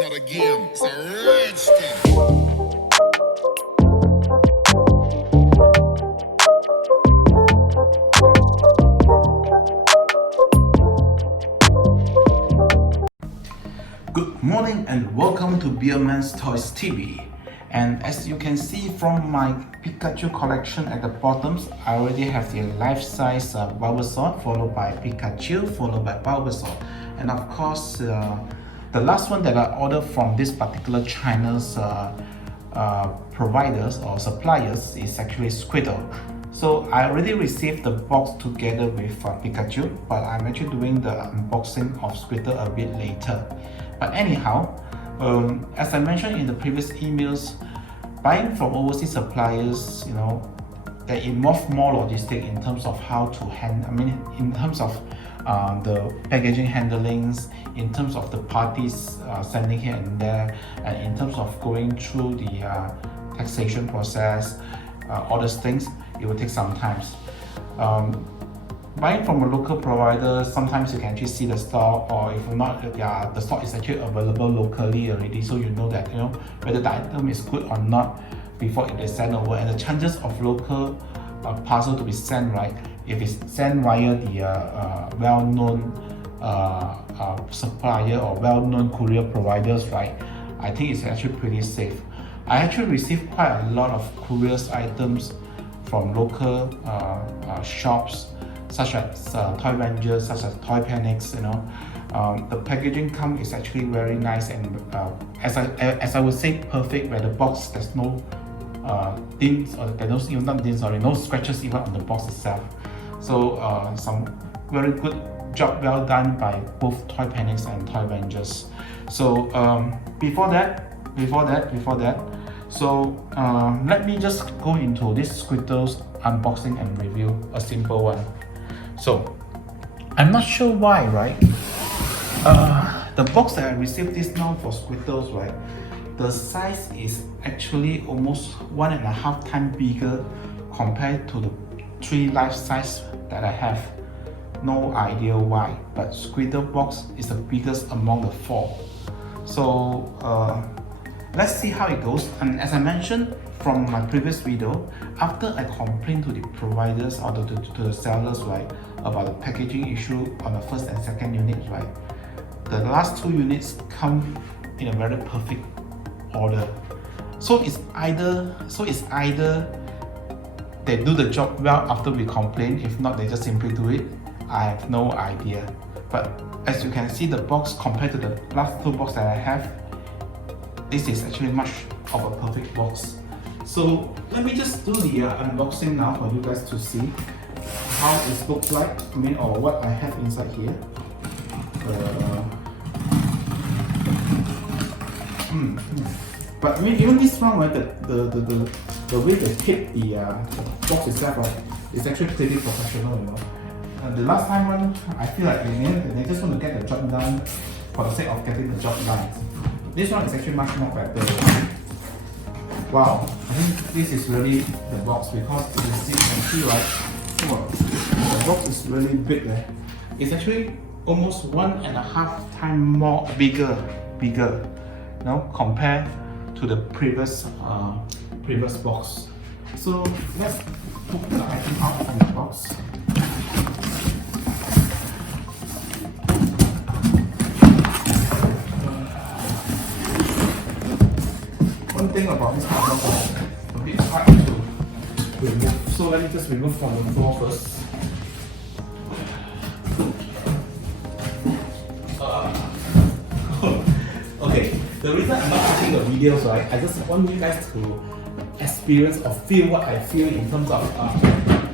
not a game, it's a rich thing. Good morning and welcome to Beaman ToysTV. And as you can see from my Pikachu collection at the bottom, I already have the life-size Bulbasaur, followed by Pikachu, followed by Bulbasaur. And of course, the last one that I ordered from this particular China's providers or suppliers is actually Squirtle. So I already received the box together with Pikachu, but I'm actually doing the unboxing of Squirtle a bit later. But anyhow, as I mentioned in the previous emails, buying from overseas suppliers, they involve more logistic in terms of how to in terms of the packaging handlings, in terms of the parties sending here and there, and in terms of going through the taxation process, all those things, it will take some time. Buying from a local provider, sometimes you can actually see the stock, or if not, the stock is actually available locally already, so you know that whether the item is good or not before it is sent over. And the chances of local parcel to be sent, right, if it's sent via the well-known supplier or well-known courier providers, right, I think it's actually pretty safe. I actually received quite a lot of couriers items from local shops, such as toy rangers, such as toy panics. The packaging is actually very nice, and as I would say, perfect. Where the box, there's no dents, or there's no scratches even on the box itself. So some very good job, well done by both toy panics and toy rangers. So before that, so let me just go into this Squirtle's unboxing and review, a simple one. So I'm not sure why, right? The box that I received this now for Squirtles, right? The size is actually almost 1.5 times bigger compared to the 3 life size that I have. No idea why, but Squirtle box is the biggest among the 4. So let's see how it goes. And as I mentioned from my previous video, after I complained to the providers or to the sellers, right, about the packaging issue on the first and second units, right, the last 2 units come in a very perfect order. So it's either they do the job well after we complain, if not they just simply do it. I have no idea. But as you can see, the box compared to the last 2 boxes that I have, this is actually much of a perfect box. So let me just do the unboxing now for you guys to see how it looks like, or what I have inside here. But even this one, right, the way they tape the box itself, right, is actually pretty professional, The last time one, I feel like they just want to get the job done for the sake of getting the job done. This one is actually much more better. Wow, I think this is really the box, because you can see, right, the box is really big. It's actually almost 1.5 times more bigger, compared to the previous box. So let's put the item out from the box. One thing about this part is a bit hard to remove. So let me just remove from the floor first. Okay, the reason I'm not taking the videos, right, I just want you guys to experience or feel what I feel in terms of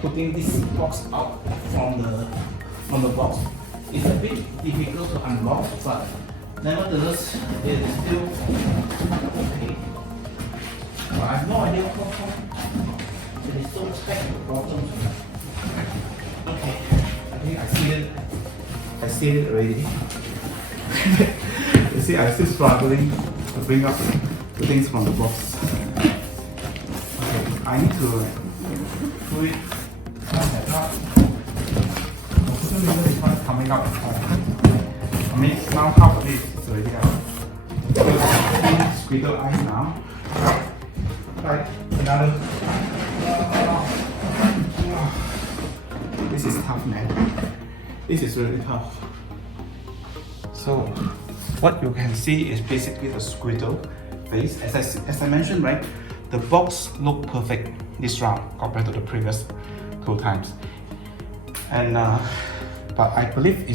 putting this box out from the box. It's a bit difficult to unbox, but nevertheless, it is still okay. I have no idea how it is so tight at the bottom. Okay, I think I see it already. You see, I'm still struggling to bring up the things from the box. Okay, I need to do it one at a time. For some reason it's not coming out. I mean, now half of it is already out. Squirtle eyes now. Right, another. This is tough, man. This is really tough. So, what you can see is basically the Squirtle face. As I mentioned, right, the box looked perfect this round compared to the previous 2 times. And but I believe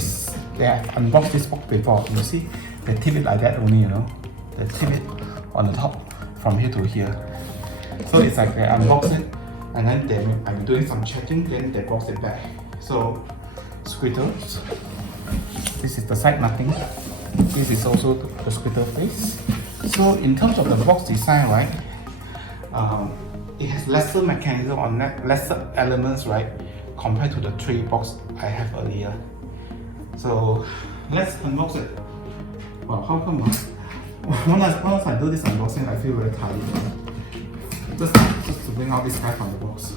they have unboxed this box before. You see, they tip it like that only, you know. They tip it on the top from here to here. So it's like they unbox it and then I'm doing some checking, then they box it back. So Squirtles, this is the side marking. This is also the Squirtle face. So in terms of the box design, right, it has lesser mechanism on that, lesser elements, right, compared to the 3 box I have earlier. So let's unbox it. Wow, how come once I do this unboxing, I feel very tired. Just to bring out this guy from the box.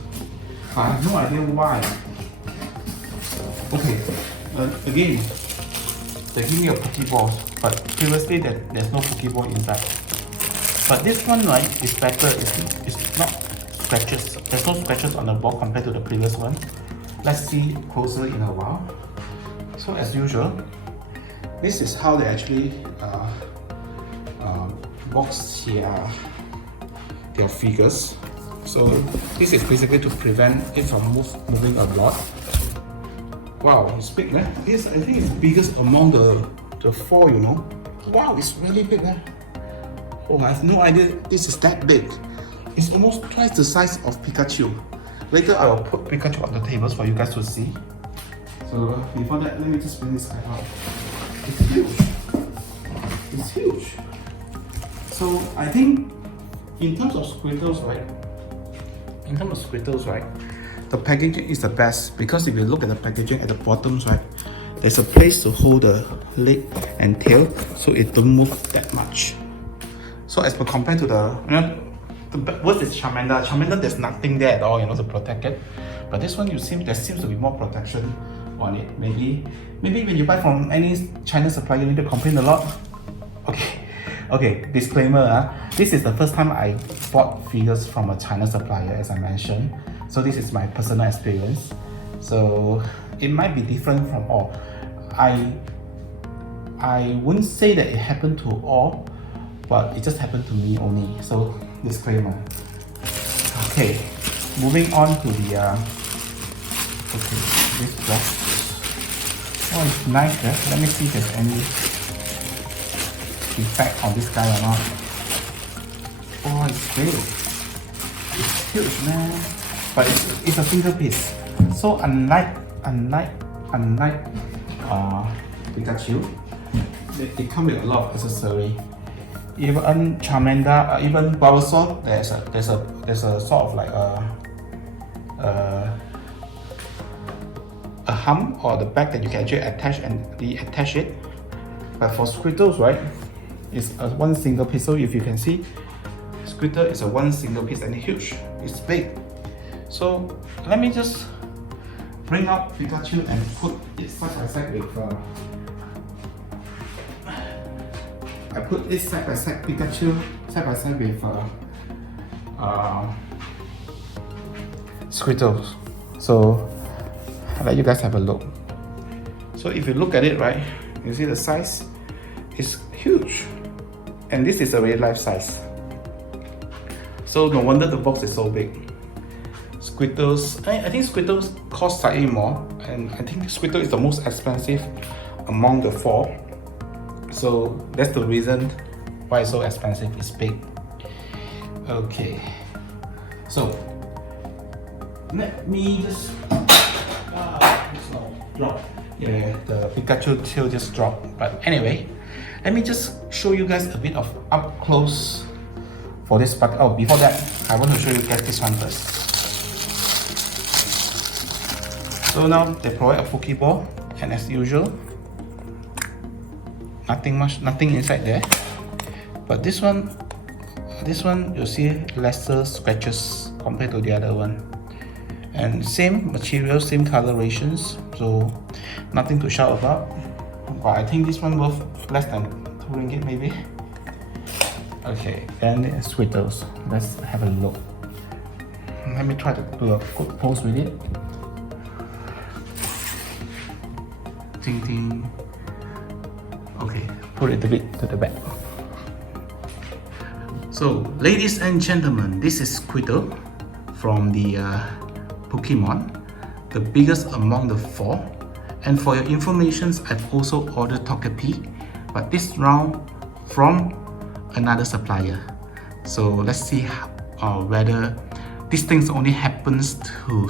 I have no idea why. Okay, again, they give me a Pokeball, but previously there's no Pokeball inside. But this one, right, is better. It's not scratches. There's no scratches on the ball compared to the previous one. Let's see closer in a while. So as usual, this is how they actually box their figures. So this is basically to prevent it from moving a lot. Wow, it's big, man. This, I think, it's biggest among the 4, you know. Wow, it's really big, man. Oh, I have no idea this is that big. It's almost twice the size of Pikachu. Later, I will put Pikachu on the tables for you guys to see. So before that, let me just bring this guy out. It's huge. It's huge. So I think in terms of Squirtles, right? The packaging is the best, because if you look at the packaging at the bottom, right, there's a place to hold the leg and tail, so it don't move that much. So as compared to the worst is Charmander. Charmander, there's nothing there at all, you know, to protect it. But this one, there seems to be more protection on it. Maybe when you buy from any China supplier, you need to complain a lot. Okay. Disclaimer. This is the first time I bought figures from a China supplier, as I mentioned. So this is my personal experience. So it might be different from all. I wouldn't say that it happened to all, but it just happened to me only. So disclaimer. Okay, moving on to the this box. Oh, it's nice. Let me see if there's any effect on this guy or not. Oh, it's big. It's huge, man. But it's a single piece. So unlike Pikachu, they come with a lot of accessory. Even Charmander, even Bulbasaur, there's a sort of like a hump or the back that you can actually attach and reattach it. But for Squirtles, right, it's a one single piece. So if you can see, Squirtle is a one single piece and huge. It's big. So let me just bring out Pikachu and put it side by side with. I put this side by side Pikachu side by side with Squirtles. So I'll let you guys have a look. So if you look at it, right, you see the size is huge, and this is a real life size. So no wonder the box is so big. Squirtles, I think Squirtles cost slightly more, and I think Squirtle is the most expensive among the 4. So that's the reason why it's so expensive. It's big. Okay, so let me just drop. Yeah, the Pikachu tail just dropped. But anyway, let me just show you guys a bit of up close for this part. Oh, before that, I want to show you guys this one first. So now they provide a Pokeball, and as usual, nothing inside there. But this one you'll see lesser scratches compared to the other one, and same material, same colorations, so nothing to shout about. But I think this one worth less than 2 ringgit maybe. Okay, then Squittles. Let's have a look. Let me try to do a good pose with it. Ding ding. Okay, put it a bit to the back. So, ladies and gentlemen, this is Squirtle from the Pokémon, the biggest among the four. And for your information, I've also ordered Togepi, but this round from another supplier. So let's see whether these things only happens to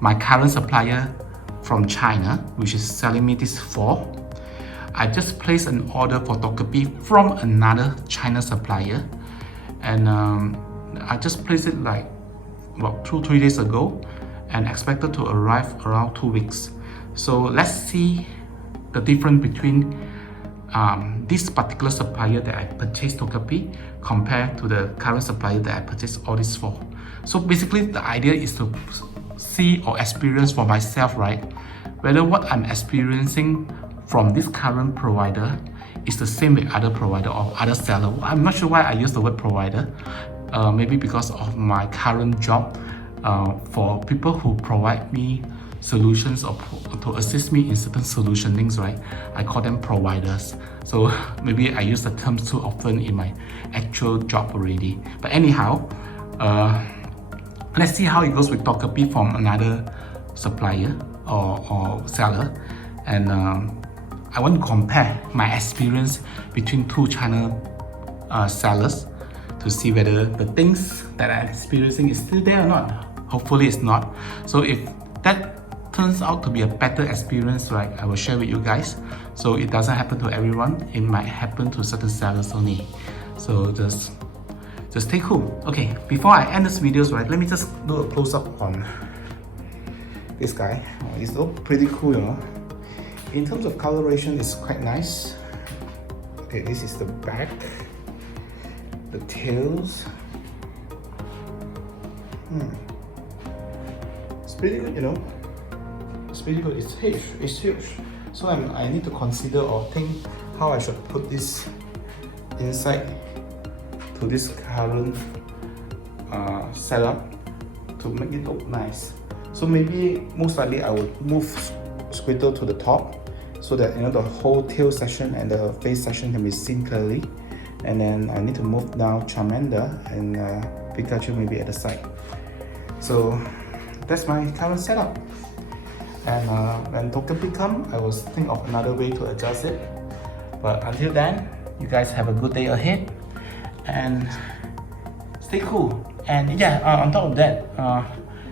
my current supplier from China, which is selling me this four. I just placed an order for Togepi from another China supplier, and I just placed it like about 2-3 days ago and expected to arrive around 2 weeks. So let's see the difference between this particular supplier that I purchased Togepi compared to the current supplier that I purchased all this for. So basically the idea is to see or experience for myself, right, whether what I'm experiencing from this current provider is the same with other provider or other seller. I'm not sure why I use the word provider. Maybe because of my current job. For people who provide me solutions or to assist me in certain solutionings, right, I call them providers. So maybe I use the term too often in my actual job already. But anyhow, let's see how it goes with Togepi from another supplier or seller. And I want to compare my experience between two China sellers to see whether the things that I'm experiencing is still there or not. Hopefully it's not. So if that turns out to be a better experience, right, I will share with you guys. So it doesn't happen to everyone. It might happen to certain sellers only. So just stay cool. Okay, before I end this video, right, let me just do a close-up on this guy. Oh, he's so pretty cool, you know. In terms of coloration, it's quite nice. Okay, this is the back, the tails. It's pretty good, you know. It's pretty good. It's huge. It's huge. So I need to consider or think how I should put this inside to this current setup to make it look nice. So maybe most likely I would move Squirtle to the top so that, you know, the whole tail section and the face section can be seen clearly. And then I need to move down Charmander and Pikachu maybe at the side. So that's my current setup. And when Togepi come, I will think of another way to adjust it. But until then, you guys have a good day ahead and stay cool. And yeah, on top of that,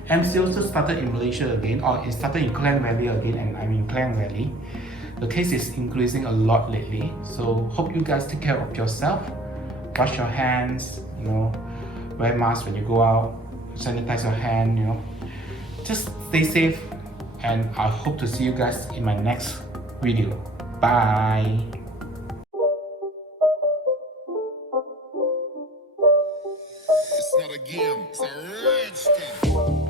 MCO just started in Malaysia again, or it started in Klang Valley again, and I'm in Klang Valley. The case is increasing a lot lately, so hope you guys take care of yourself. Wash your hands, you know, wear mask when you go out, sanitize your hand, you know. Just stay safe, and I hope to see you guys in my next video. Bye! It's not a game, it's a rich thing.